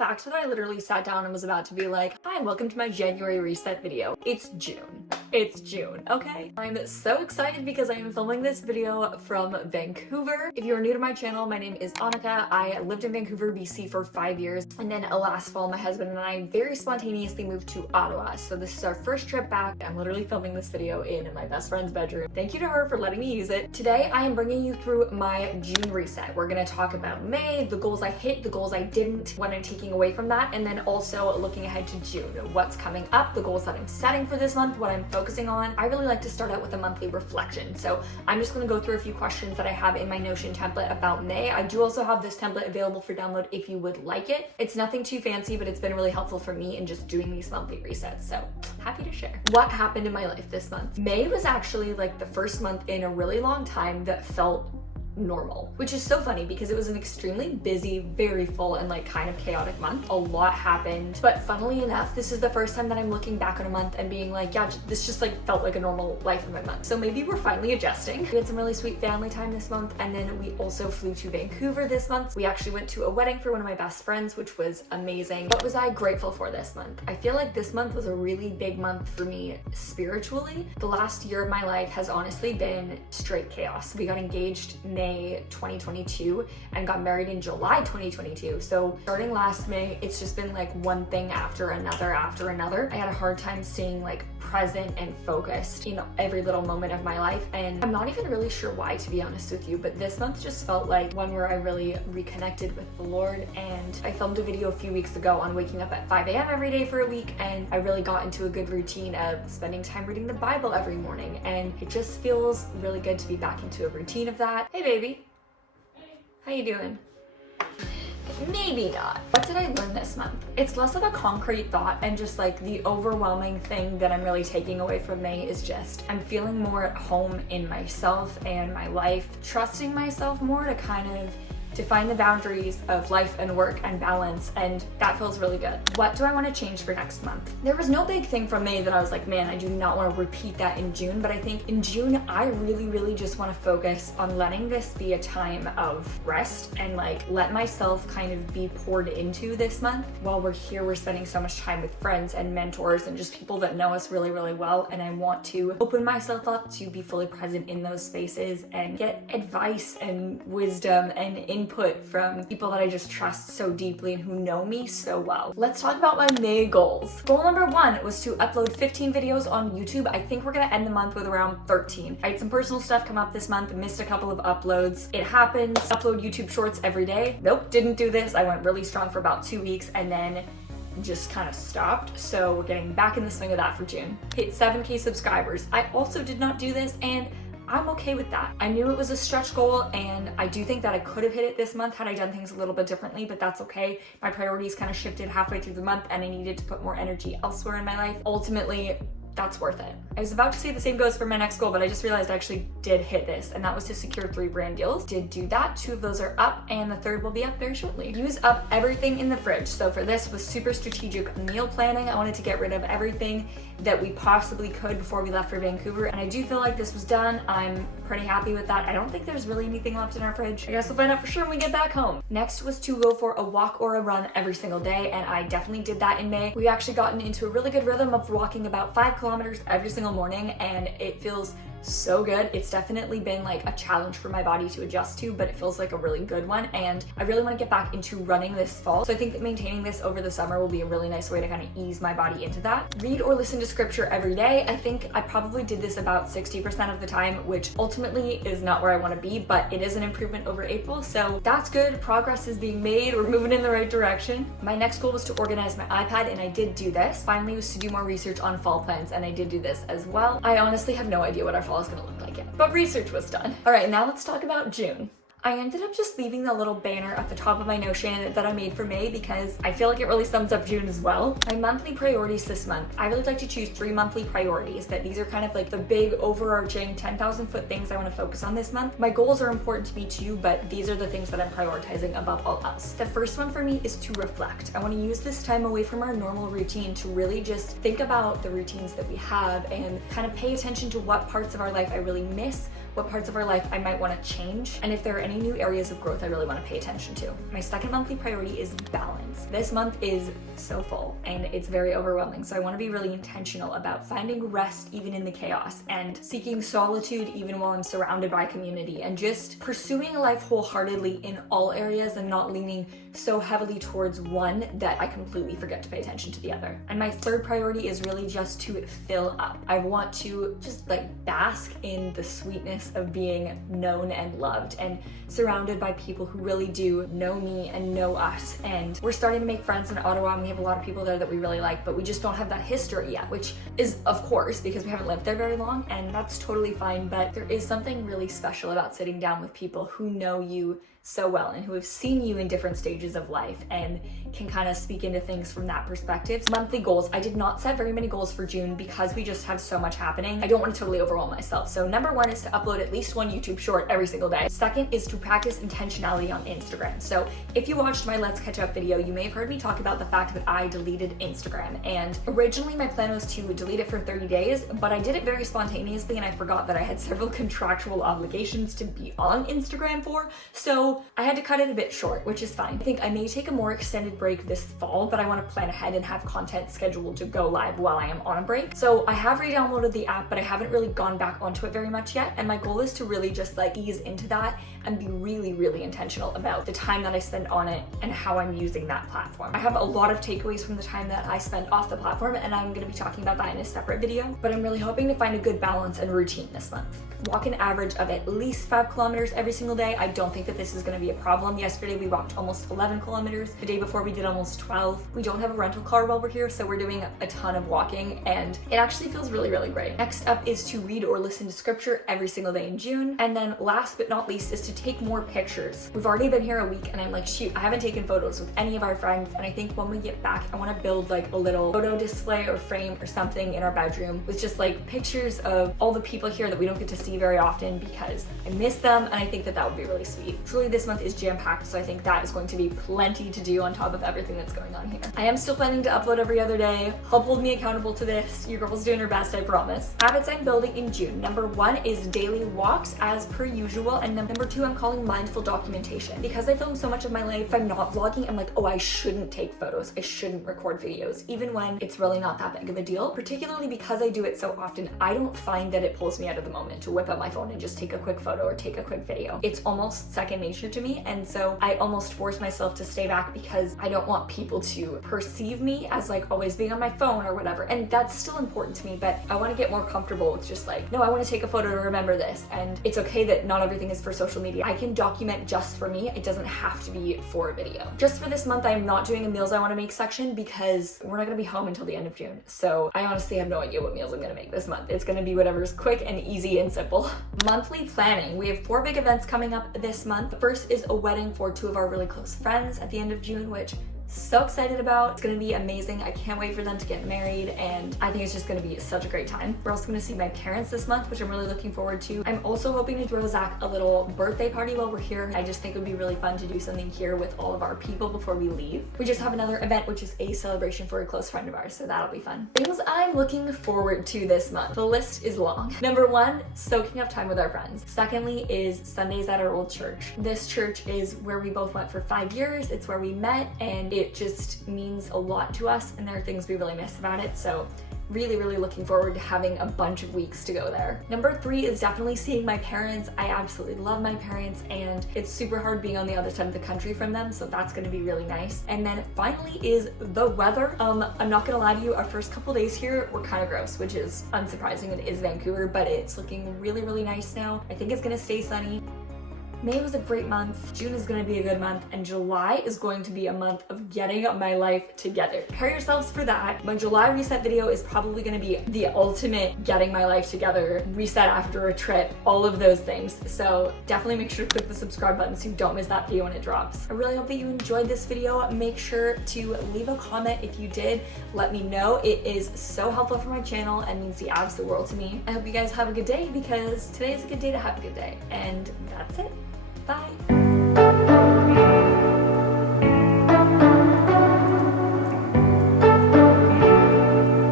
fact that I literally sat down and was about to be like, hi, welcome to my January reset video. It's June. It's June, okay? I'm so excited because I am filming this video from Vancouver. If you are new to my channel, my name is Anika. I lived in Vancouver, BC for 5 years. And then last fall, my husband and I very spontaneously moved to Ottawa. So this is our first trip back. I'm literally filming this video in my best friend's bedroom. Thank you to her for letting me use it. Today, I am bringing you through my June reset. We're gonna talk about May, the goals I hit, the goals I didn't, what I'm taking away from that, and then also looking ahead to June, what's coming up, the goals that I'm setting for this month, what I'm focusing on. I really like to start out with a monthly reflection. So I'm just gonna go through a few questions that I have in my Notion template about May. I do also have this template available for download if you would like it. It's nothing too fancy, but it's been really helpful for me in just doing these monthly resets. So happy to share. What happened in my life this month? May was actually like the first month in a really long time that felt normal, which is so funny because it was an extremely busy, very full, and like kind of chaotic month. A lot happened, but funnily enough, this is the first time that I'm looking back on a month and being like, yeah, this just like felt like a normal life in my month. So maybe we're finally adjusting. We had some really sweet family time this month, and then we also flew to Vancouver this month. We actually went to a wedding for one of my best friends, which was amazing. What was I grateful for this month? I feel like this month was a really big month for me spiritually. The last year of my life has honestly been straight chaos. We got engaged May 2022 and got married in July 2022. So starting last May, it's just been like one thing after another after another. I had a hard time staying like present and focused in every little moment of my life. And I'm not even really sure why, to be honest with you, but this month just felt like one where I really reconnected with the Lord. And I filmed a video a few weeks ago on waking up at 5 a.m. every day for a week. And I really got into a good routine of spending time reading the Bible every morning. And it just feels really good to be back into a routine of that. Hey, baby. How you doing? Maybe not. What did I learn this month? It's less of a concrete thought and just like the overwhelming thing that I'm really taking away from May is just I'm feeling more at home in myself and my life, trusting myself more to kind of define the boundaries of life and work and balance, and that feels really good. What do I want to change for next month? There was no big thing from May that I was like, man, I do not want to repeat that in June, but I think in June, I really just want to focus on letting this be a time of rest and like let myself kind of be poured into this month. While we're here, we're spending so much time with friends and mentors and just people that know us really well, and I want to open myself up to be fully present in those spaces and get advice and wisdom and input from people that I just trust so deeply and who know me so well. Let's talk about my May goals. Goal number 1 was to upload 15 videos on YouTube. I think we're gonna end the month with around 13. I had some personal stuff come up this month, missed a couple of uploads. It happens. Upload YouTube shorts every day. Nope, didn't do this. I went really strong for about 2 weeks and then just kind of stopped. So we're getting back in the swing of that for June. Hit 7K subscribers. I also did not do this, and I'm okay with that. I knew it was a stretch goal, and I do think that I could have hit it this month had I done things a little bit differently, but that's okay. My priorities kind of shifted halfway through the month and I needed to put more energy elsewhere in my life. Ultimately, that's worth it. I was about to say the same goes for my next goal, but I just realized I actually did hit this, and that was to secure 3 brand deals. Did do that. 2 of those are up, and the 3rd will be up very shortly. Use up everything in the fridge. So for this was super strategic meal planning. I wanted to get rid of everything that we possibly could before we left for Vancouver, and I do feel like this was done. I'm pretty happy with that. I don't think there's really anything left in our fridge. I guess we'll find out for sure when we get back home. Next was to go for a walk or a run every single day, and I definitely did that in May. We've actually gotten into a really good rhythm of walking about 5 kilometers every single morning, and it feels so good. It's definitely been like a challenge for my body to adjust to, but it feels like a really good one, and I really want to get back into running this fall. So I think that maintaining this over the summer will be a really nice way to kind of ease my body into that. Read or listen to scripture every day. I think I probably did this about 60% of the time, which ultimately is not where I want to be, but it is an improvement over April, so that's good. Progress is being made. We're moving in the right direction. My next goal was to organize my iPad, and I did do this. Finally was to do more research on fall plans, and I did do this as well. I honestly have no idea what our fall is going to look like yet, but research was done. All right, now let's talk about June. I ended up just leaving the little banner at the top of my Notion that I made for May because I feel like it really sums up June as well. My monthly priorities this month, I really like to choose 3 monthly priorities. That these are kind of like the big overarching 10,000 foot things I want to focus on this month. My goals are important to me too, but these are the things that I'm prioritizing above all else. The first one for me is to reflect. I want to use this time away from our normal routine to really just think about the routines that we have and kind of pay attention to what parts of our life I really miss, what parts of our life I might want to change, and if there are any new areas of growth I really want to pay attention to. My second monthly priority is balance. This month is so full and it's very overwhelming, so I want to be really intentional about finding rest even in the chaos and seeking solitude even while I'm surrounded by community, and just pursuing life wholeheartedly in all areas and not leaning so heavily towards one that I completely forget to pay attention to the other. And my third priority is really just to fill up. I want to just like bask in the sweetness of being known and loved and surrounded by people who really do know me and know us. And we're starting to make friends in Ottawa, and we have a lot of people there that we really like, but we just don't have that history yet, which is of course because we haven't lived there very long, and that's totally fine. But there is something really special about sitting down with people who know you so well and who have seen you in different stages of life and can kind of speak into things from that perspective. Monthly goals. I did not set very many goals for June because we just have so much happening. I don't want to totally overwhelm myself. So number one is to upload at least one YouTube short every single day. Second is to practice intentionality on Instagram. So if you watched my Let's Catch Up video, you may have heard me talk about the fact that I deleted Instagram. And originally my plan was to delete it for 30 days, but I did it very spontaneously and I forgot that I had several contractual obligations to be on Instagram for. So I had to cut it a bit short, which is fine. I think I may take a more extended break this fall, but I want to plan ahead and have content scheduled to go live while I am on a break. So I have re-downloaded the app, but I haven't really gone back onto it very much yet. And my goal is to really just like ease into that and be really, really intentional about the time that I spend on it and how I'm using that platform. I have a lot of takeaways from the time that I spent off the platform, and I'm going to be talking about that in a separate video, but I'm really hoping to find a good balance and routine this month. Walk an average of at least 5 kilometers every single day. I don't think that this is going to be a problem. Yesterday we walked almost 11 kilometers. The day before we did almost 12. We don't have a rental car while we're here, so we're doing a ton of walking, and it actually feels really, really great. Next up is to read or listen to scripture every single day in June. And then last but not least is to take more pictures. We've already been here a week and I'm like, shoot, I haven't taken photos with any of our friends, and I think when we get back, I want to build like a little photo display or frame or something in our bedroom with just like pictures of all the people here that we don't get to see very often because I miss them, and I think that that would be really sweet. Truly, this month is jam-packed, so I think that is going to be plenty to do on top of everything that's going on here. I am still planning to upload every other day. Help hold me accountable to this. Your girl's doing her best, I promise. Habits I'm building in June. Number 1 is daily walks as per usual, and number 2 I'm calling mindful documentation. Because I film so much of my life, if I'm not vlogging, I'm like, oh, I shouldn't take photos. I shouldn't record videos, even when it's really not that big of a deal. Particularly because I do it so often, I don't find that it pulls me out of the moment to whip out my phone and just take a quick photo or take a quick video. It's almost second nature to me, and so I almost force myself to stay back because I don't want people to perceive me as like always being on my phone or whatever. And that's still important to me, but I want to get more comfortable with just like, no, I want to take a photo to remember this. And it's okay that not everything is for social media. I can document just for me. It doesn't have to be for a video. Just for this month, I'm not doing a meals I want to make section because we're not going to be home until the end of June. So I honestly have no idea what meals I'm going to make this month. It's going to be whatever's quick and easy and simple. Monthly planning. We have 4 big events coming up this month. The first is a wedding for 2 of our really close friends at the end of June, which so excited about. It's gonna be amazing. I can't wait for them to get married, and I think it's just gonna be such a great time. We're also gonna see my parents this month, which I'm really looking forward to. I'm also hoping to throw Zach a little birthday party while we're here. I just think it would be really fun to do something here with all of our people before we leave. We just have another event, which is a celebration for a close friend of ours, so that'll be fun. Things I'm looking forward to this month. The list is long. Number 1, soaking up time with our friends. Secondly is Sundays at our old church. This church is where we both went for 5 years. It's where we met, and it just means a lot to us, and there are things we really miss about it. So really, really looking forward to having a bunch of weeks to go there. Number 3 is definitely seeing my parents. I absolutely love my parents, and it's super hard being on the other side of the country from them, so that's gonna be really nice. And then finally is the weather. I'm not gonna lie to you, our first couple days here were kind of gross, which is unsurprising. It is Vancouver, but it's looking really, really nice now. I think it's gonna stay sunny. May was a great month, June is gonna be a good month, and July is going to be a month of getting my life together. Prepare yourselves for that. My July reset video is probably gonna be the ultimate getting my life together, reset after a trip, all of those things. So definitely make sure to click the subscribe button so you don't miss that video when it drops. I really hope that you enjoyed this video. Make sure to leave a comment if you did. Let me know. It is so helpful for my channel and means the absolute world to me. I hope you guys have a good day, because today is a good day to have a good day. And that's it. Bye.